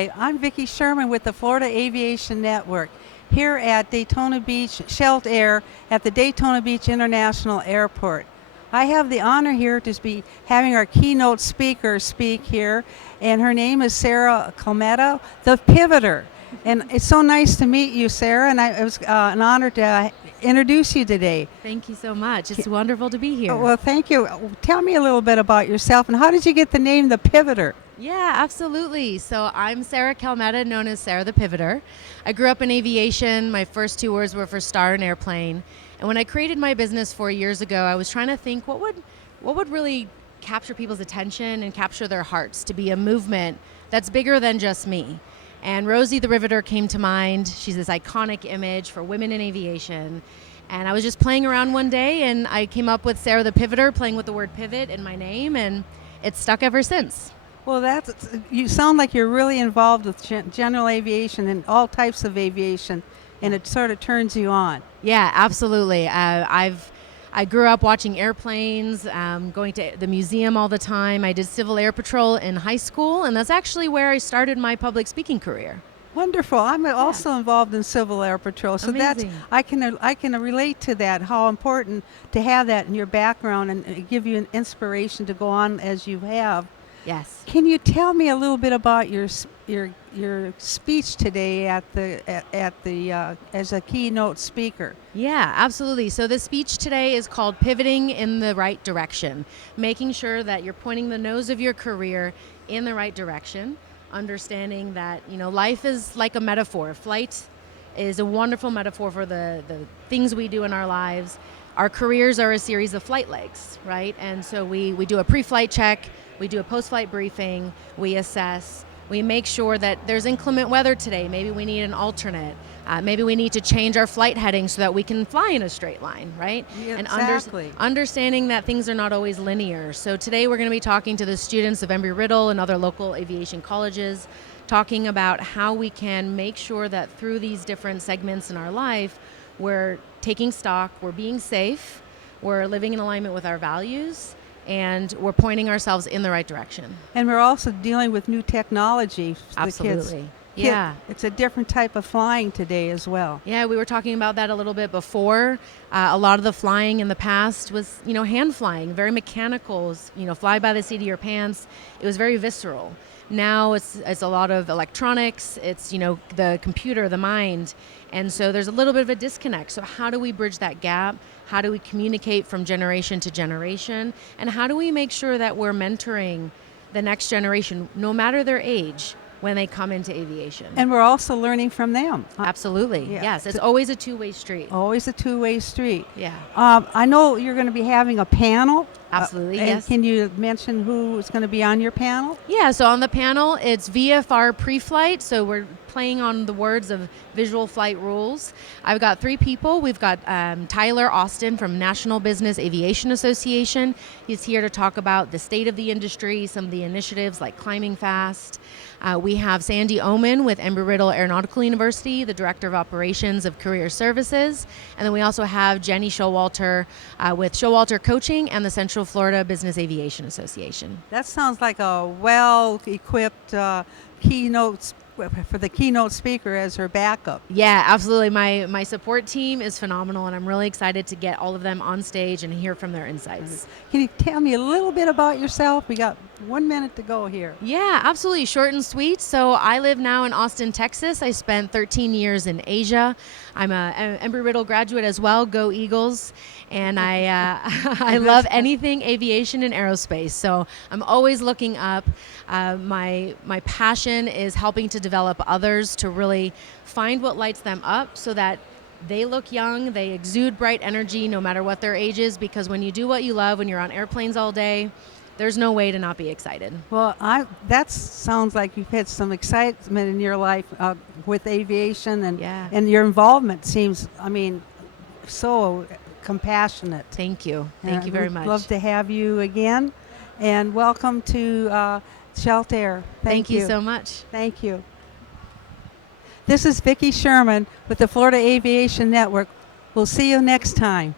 Hi, I'm Vicki Sherman with the Florida Aviation Network here at Daytona Beach, Shelt Air at the Daytona Beach International Airport. I have the honor here to be having our keynote speaker speak here, and her name is Sarah Calmetta, the Pivoter. And it's so nice to meet you, Sarah, and it was an honor to introduce you today. Thank you so much. It's wonderful to be here. Well, thank you. Tell me a little bit about yourself, and how did you get the name the Pivoter? Yeah, absolutely. So I'm Sarah Calmetta, known as Sarah the Pivoter. I grew up in aviation. My first two words were for star and airplane. And when I created my business 4 years ago, I was trying to think what would really capture people's attention and capture their hearts to be a movement that's bigger than just me. And Rosie the Riveter came to mind. She's this iconic image for women in aviation. And I was just playing around one day, and I came up with Sarah the Pivoter, playing with the word pivot in my name, and it's stuck ever since. Well, you sound like you're really involved with general aviation and all types of aviation, and it sort of turns you on. Yeah, absolutely. I grew up watching airplanes, going to the museum all the time. I did Civil Air Patrol in high school, and that's actually where I started my public speaking career. Wonderful. I'm also involved in Civil Air Patrol, so Amazing. I can relate to that. How important to have that in your background and give you an inspiration to go on as you have. Yes. Can you tell me a little bit about your speech today at the as a keynote speaker? Yeah, absolutely. So the speech today is called Pivoting in the Right Direction, making sure that you're pointing the nose of your career in the right direction, understanding that, life is like a metaphor. Flight is a wonderful metaphor for the things we do in our lives. Our careers are a series of flight legs, right? And so we do a pre-flight check, we do a post-flight briefing, we assess, we make sure that there's inclement weather today. Maybe we need an alternate. Maybe we need to change our flight heading so that we can fly in a straight line, right? Yeah, and exactly. Understanding that things are not always linear. So today we're going to be talking to the students of Embry-Riddle and other local aviation colleges, talking about how we can make sure that through these different segments in our life, we're taking stock, we're being safe, we're living in alignment with our values, and we're pointing ourselves in the right direction. And we're also dealing with new technology for Absolutely. the kids. Yeah. It's a different type of flying today as well. Yeah, we were talking about that a little bit before. A lot of the flying in the past was, hand flying, very mechanical, fly by the seat of your pants. It was very visceral. Now it's a lot of electronics, it's, the computer, the mind. And so there's a little bit of a disconnect. So how do we bridge that gap? How do we communicate from generation to generation? And how do we make sure that we're mentoring the next generation, no matter their age, when they come into aviation? And we're also learning from them. Absolutely. Yeah. Yes, it's always a two-way street. Always a two-way street. Yeah. I know you're going to be having a panel. Absolutely, and yes. Can you mention who is going to be on your panel? Yeah, so on the panel, it's VFR pre-flight, so we're playing on the words of visual flight rules. I've got three people. We've got Tyler Austin from National Business Aviation Association. He's here to talk about the state of the industry, some of the initiatives like Climbing Fast. We have Sandy Oman with Embry-Riddle Aeronautical University, the Director of Operations of Career Services. And then we also have Jenny Showalter with Showalter Coaching and the Central Florida Business Aviation Association. That sounds like a well-equipped keynote for the keynote speaker as her backup. Yeah, absolutely. My support team is phenomenal, and I'm really excited to get all of them on stage and hear from their insights. Can you tell me a little bit about yourself? We got 1 minute to go here. Yeah, absolutely. Short and sweet. So I live now in Austin, Texas. I spent 13 years in Asia. I'm an Embry-Riddle graduate as well. Go Eagles. And I love anything aviation and aerospace. So I'm always looking up. My passion is helping to develop others to really find what lights them up so that they look young, they exude bright energy no matter what their age is, because when you do what you love, when you're on airplanes all day, there's no way to not be excited. Well, that sounds like you've had some excitement in your life with aviation, and your involvement seems, so compassionate. Thank you. Thank you very much. We'd love to have you again, and welcome to Shelt Air. Thank you so much. Thank you. This is Vicki Sherman with the Florida Aviation Network. We'll see you next time.